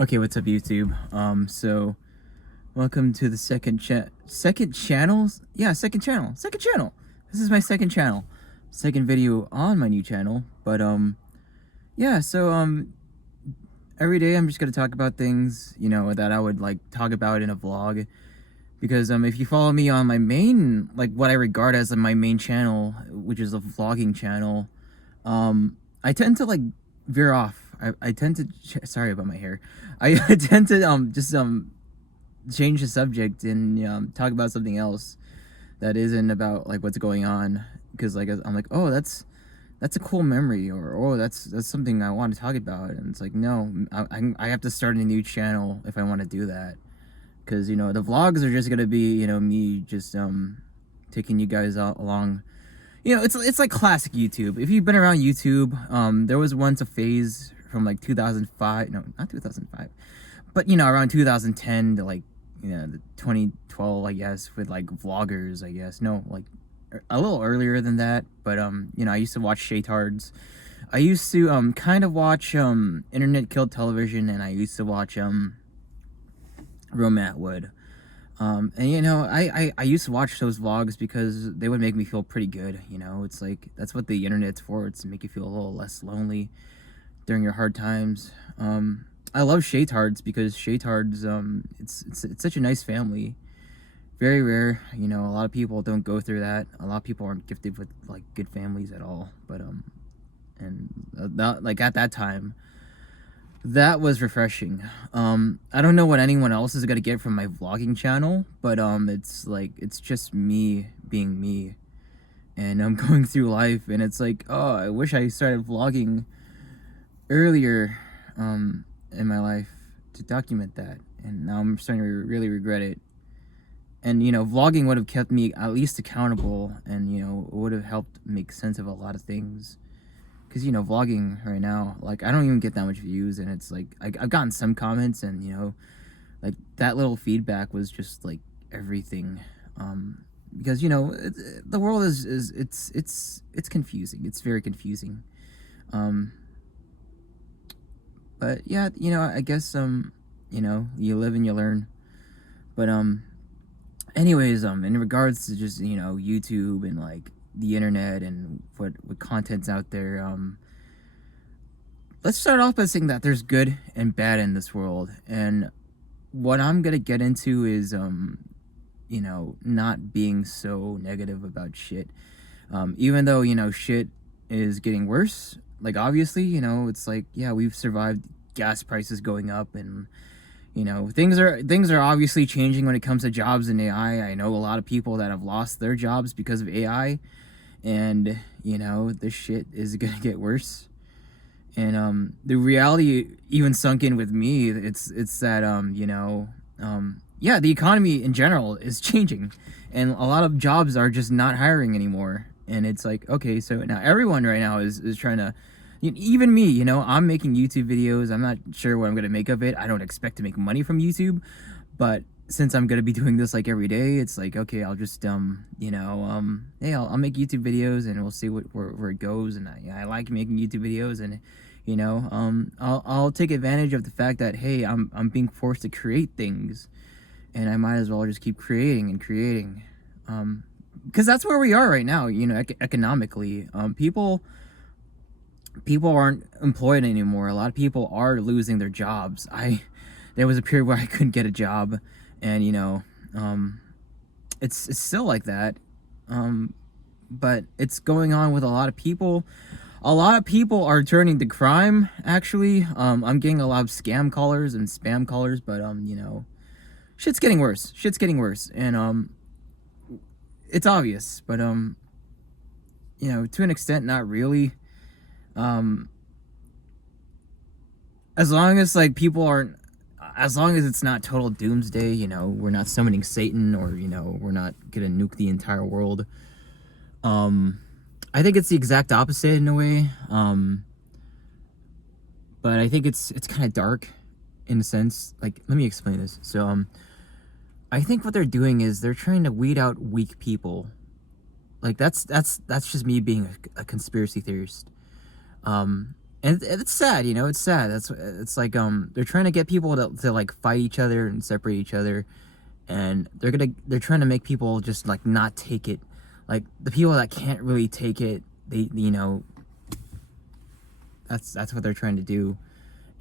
Okay, what's up, YouTube? So welcome to the second channel. Yeah, second channel. This is my second channel, second video on my new channel. But yeah. So every day I'm just gonna talk about things that I would like talk about in a vlog. Because if you follow me on my main, like what I regard as my main channel, which is a vlogging channel, I tend to like veer off. I tend to sorry about my hair. I tend to just change the subject and talk about something else that isn't about like what's going on, because like I'm like, oh, that's a cool memory, or oh, that's something I want to talk about. And it's like, no, I have to start a new channel if I want to do that, because the vlogs are just gonna be me just taking you guys along. It's like classic YouTube. If you've been around YouTube, there was once a phase from like 2005, no, not 2005, but around 2010 to like the 2012, I guess, with like vloggers, I guess. No, like a little earlier than that. But I used to watch Shaytards. I used to kind of watch Internet Killed Television, and I used to watch Romat Wood. And I used to watch those vlogs because they would make me feel pretty good. It's like that's what the internet's for. It's to make you feel a little less lonely during your hard times. I love Shaytards because Shaytards, it's such a nice family. Very rare, a lot of people don't go through that. A lot of people aren't gifted with like good families at all. But and that, like, at that time, that was refreshing. I don't know what anyone else is gonna get from my vlogging channel, but it's like it's just me being me, and I'm going through life, and it's like, oh, I wish I started vlogging earlier in my life to document that, and now I'm starting to really regret it. And vlogging would have kept me at least accountable, and it would have helped make sense of a lot of things. Because vlogging right now, like, I don't even get that much views, and it's like I've gotten some comments, and like that little feedback was just like everything. Because the world is it's confusing. It's very confusing. But yeah, I guess you live and you learn. But anyways, in regards to just YouTube and like the internet and what content's out there, let's start off by saying that there's good and bad in this world. And what I'm gonna get into is not being so negative about shit. Even though shit is getting worse, like, obviously, it's like, yeah, we've survived gas prices going up, and things are obviously changing when it comes to jobs and AI. I know a lot of people that have lost their jobs because of AI, and this shit is gonna get worse. And the reality even sunk in with me. It's that yeah, the economy in general is changing, and a lot of jobs are just not hiring anymore. And it's like, okay, so now everyone right now is trying to, even me, I'm making YouTube videos. I'm not sure what I'm gonna make of it. I don't expect to make money from YouTube, but since I'm gonna be doing this like every day, it's like, okay, I'll just hey, I'll make YouTube videos, and we'll see where it goes. And I like making YouTube videos, and I'll take advantage of the fact that, hey, I'm being forced to create things, and I might as well just keep creating and creating, because that's where we are right now. Economically, people aren't employed anymore. A lot of people are losing their jobs. There was a period where I couldn't get a job, and it's still like that. But it's going on with a lot of people. A lot of people are turning to crime, actually. I'm getting a lot of scam callers and spam callers, but shit's getting worse. And it's obvious, but to an extent, not really. As long as like people aren't, as long as it's not total doomsday, we're not summoning Satan, or we're not gonna nuke the entire world. I think it's the exact opposite in a way. But I think it's kind of dark in a sense. Like, let me explain this. So I think what they're doing is they're trying to weed out weak people. Like, that's just me being a conspiracy theorist. And it's sad, you know, it's sad. It's like they're trying to get people to like fight each other and separate each other, and they're trying to make people just like not take it. Like the people that can't really take it, they, you know, that's what they're trying to do.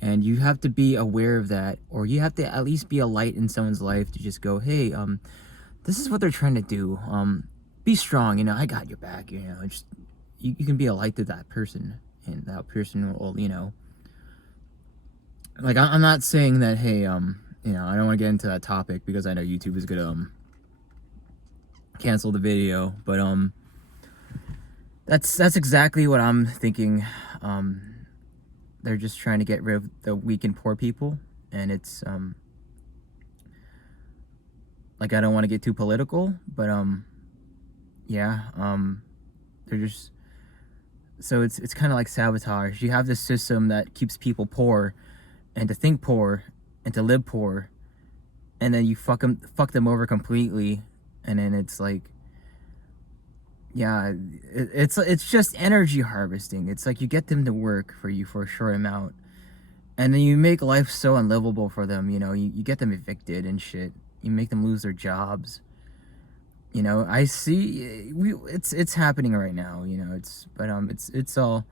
And you have to be aware of that, or you have to at least be a light in someone's life to just go, hey, this is what they're trying to do. Be strong, you know, I got your back, you know. Just you can be a light to that person, and that person will, you know, like I'm not saying that, hey, you know, I don't want to get into that topic because I know YouTube is gonna cancel the video, but that's exactly what I'm thinking. They're just trying to get rid of the weak and poor people, and it's like, I don't want to get too political, but yeah, they're just, so it's kind of like sabotage. You have this system that keeps people poor, and to think poor, and to live poor, and then you fuck them over completely, and then it's like, yeah, it's just energy harvesting. It's like you get them to work for you for a short amount, and then you make life so unlivable for them. You know, you get them evicted and shit. You make them lose their jobs. You know, I see it's happening right now. You know, it's all,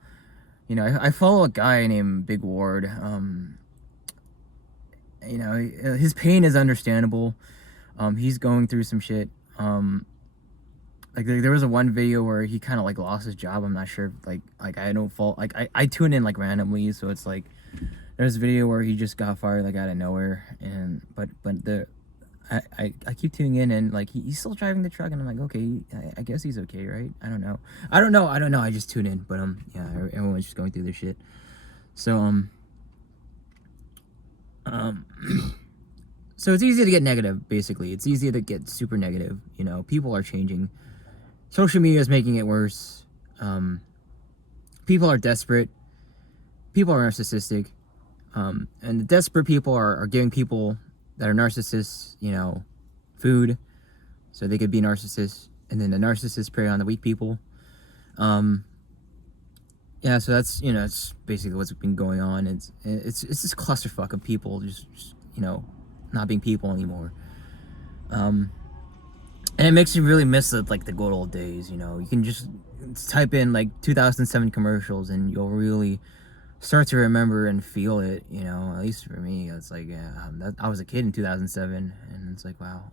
you know. I follow a guy named Big Ward. You know, his pain is understandable. He's going through some shit. Like there was one video where he kind of like lost his job. I'm not sure, like I don't fault, like I tune in like randomly, so it's like there's a video where he just got fired like out of nowhere, and but I keep tuning in, and like he's still driving the truck, and I'm like, okay, I guess he's okay, right? I don't know. I just tune in, but yeah, everyone's just going through their shit. So so it's easy to get negative. Basically, it's easy to get super negative. You know, people are changing. Social media is making it worse. People are desperate. People are narcissistic. And the desperate people are giving people that are narcissists, you know, food, so they could be narcissists. And then the narcissists prey on the weak people. Yeah, so that's, you know, it's basically what's been going on. It's this clusterfuck of people just, you know, not being people anymore. And it makes you really miss the good old days, you know. You can just type in like 2007 commercials, and you'll really start to remember and feel it, you know. At least for me, it's like, yeah, I was a kid in 2007, and it's like, wow.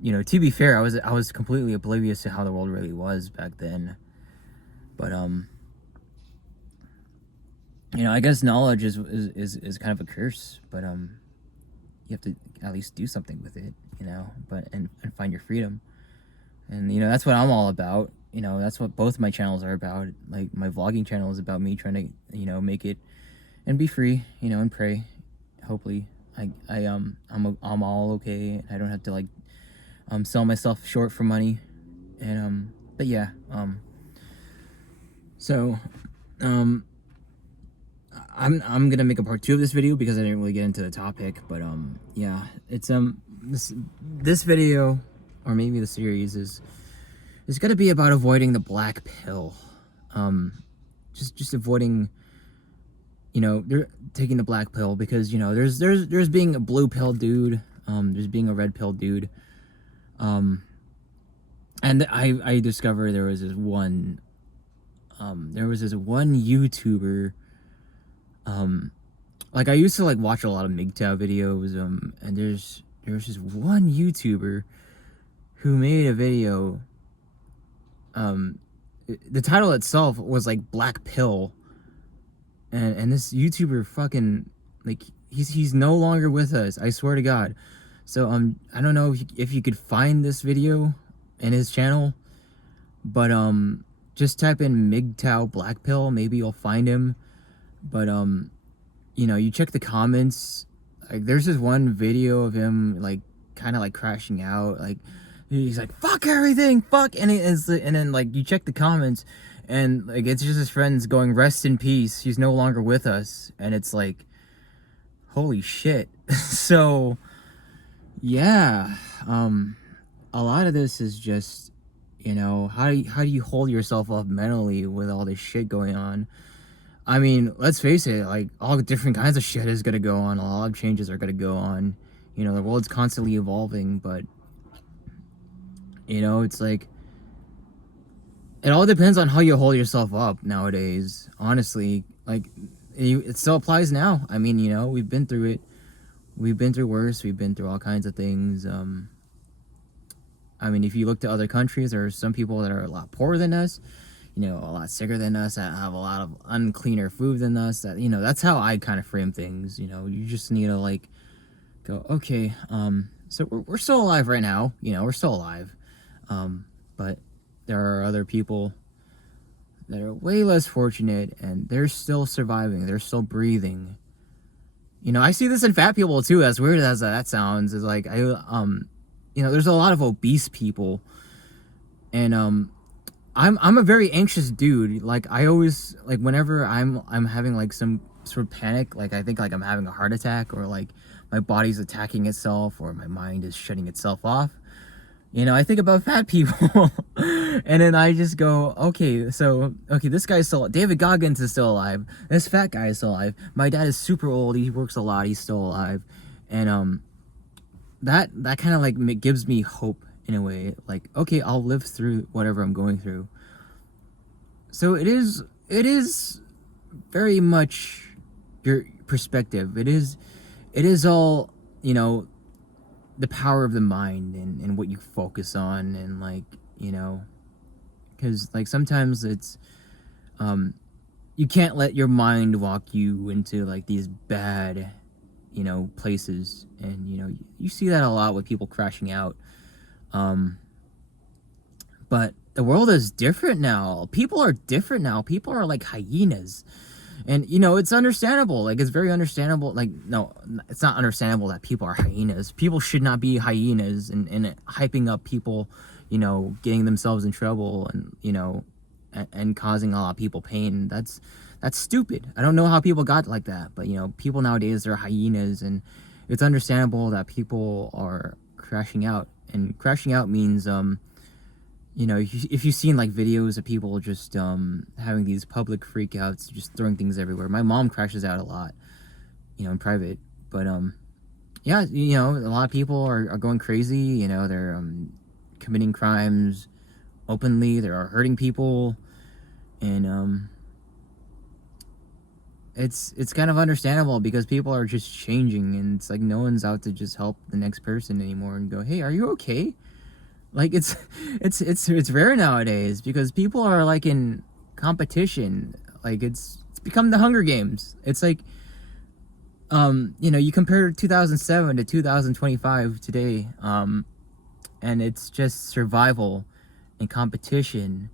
You know, to be fair, I was completely oblivious to how the world really was back then. But you know, I guess knowledge is kind of a curse, but you have to at least do something with it, you know, but and find your freedom. And you know, that's what I'm all about. You know, that's what both my channels are about. Like my vlogging channel is about me trying to, you know, make it and be free, you know, and pray. Hopefully I'm all okay. I don't have to like sell myself short for money. And but yeah, so I'm gonna make a part 2 of this video because I didn't really get into the topic, but yeah, it's this video, or maybe the series, is gonna be about avoiding the black pill. Just avoiding, you know, they're taking the black pill, because you know there's being a blue pill dude, there's being a red pill dude, and I discovered there was this one YouTuber. Like I used to like watch a lot of MGTOW videos, and there was this one YouTuber who made a video. The title itself was like Black Pill, and this YouTuber fucking, like, he's no longer with us, I swear to God. So I don't know if you could find this video in his channel, but just type in MGTOW Black Pill, maybe you'll find him. But you know, you check the comments, like there's this one video of him like kind of like crashing out, like he's like, fuck everything, fuck, and then like you check the comments, and like it's just his friends going, rest in peace, he's no longer with us. And it's like, holy shit. So yeah, a lot of this is just, you know, how do you hold yourself up mentally with all this shit going on? I mean, let's face it, like, all the different kinds of shit is gonna go on. A lot of changes are gonna go on. You know, the world's constantly evolving, but, you know, it's like, it all depends on how you hold yourself up nowadays. Honestly, like, it still applies now. I mean, you know, we've been through it. We've been through worse. We've been through all kinds of things. I mean, if you look to other countries, there are some people that are a lot poorer than us, you know, a lot sicker than us, that have a lot of uncleaner food than us. That, you know, that's how I kind of frame things. You know, you just need to like go, okay, so we're still alive right now. You know, we're still alive, but there are other people that are way less fortunate, and they're still surviving. They're still breathing. You know, I see this in fat people too. As weird as that sounds, is like you know, there's a lot of obese people, and I'm a very anxious dude. Like, I always, like, whenever I'm having like some sort of panic, like I think like I'm having a heart attack, or like my body's attacking itself, or my mind is shutting itself off. You know, I think about fat people, and then I just go, okay, so, okay, this guy's still, David Goggins is still alive. This fat guy is still alive. My dad is super old. He works a lot. He's still alive. And, that kind of like gives me hope in a way. Like, okay, I'll live through whatever I'm going through. So it is very much your perspective. It is all, you know, the power of the mind, and what you focus on, and like, you know, because like sometimes it's you can't let your mind walk you into like these bad, you know, places. And you know, you see that a lot with people crashing out, but the world is different now. People are different now. People are like hyenas. And, you know, it's understandable. Like, it's very understandable. Like, no, it's not understandable that people are hyenas. People should not be hyenas, and hyping up people, you know, getting themselves in trouble, and, you know, and causing a lot of people pain. That's stupid. I don't know how people got like that. But, you know, people nowadays are hyenas, and it's understandable that people are crashing out. And crashing out means, you know, if you've seen like videos of people just having these public freakouts, just throwing things everywhere. My mom crashes out a lot, you know, in private. But yeah, you know, a lot of people are going crazy. You know, they're committing crimes openly. They're hurting people, and it's kind of understandable, because people are just changing, and it's like no one's out to just help the next person anymore and go, hey, are you okay? Like, it's rare nowadays, because people are like in competition. Like, it's become the Hunger Games. It's like, you know, you compare 2007 to 2025 today, and it's just survival and competition.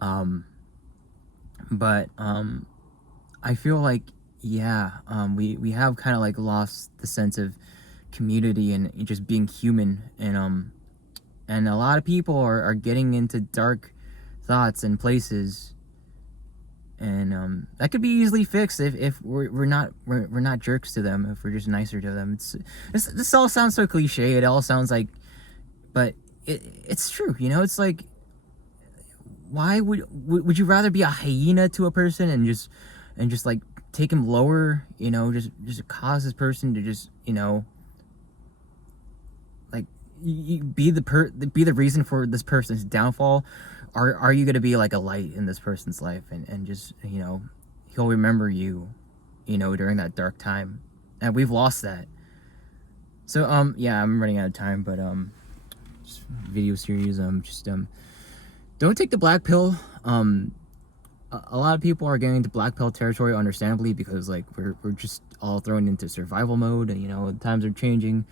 But I feel like, yeah, we have kind of like lost the sense of community and just being human. And a lot of people are getting into dark thoughts and places, and that could be easily fixed if we're not jerks to them, if we're just nicer to them. This all sounds so cliche. It all sounds like, but it's true. You know, it's like, why would you rather be a hyena to a person and just like take him lower? You know, just cause this person to just, you know, like, you be the reason for this person's downfall. Are you gonna be like a light in this person's life, and just, you know, he'll remember you, you know, during that dark time. And we've lost that. So yeah, I'm running out of time, but just video series, don't take the black pill. A lot of people are getting into black pill territory, understandably, because like we're just all thrown into survival mode, and you know, times are changing.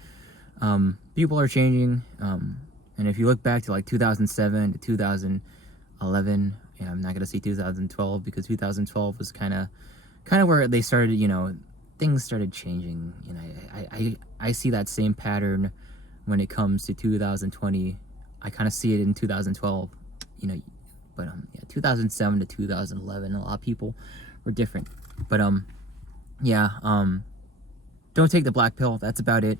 People are changing, and if you look back to like 2007 to 2011, yeah, I'm not gonna say 2012, because 2012 was kind of where they started, you know, things started changing. You know, I see that same pattern when it comes to 2020. I kind of see it in 2012, you know, but yeah, 2007 to 2011, a lot of people were different. But yeah, don't take the black pill. That's about it.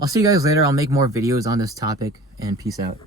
I'll see you guys later. I'll make more videos on this topic, and peace out.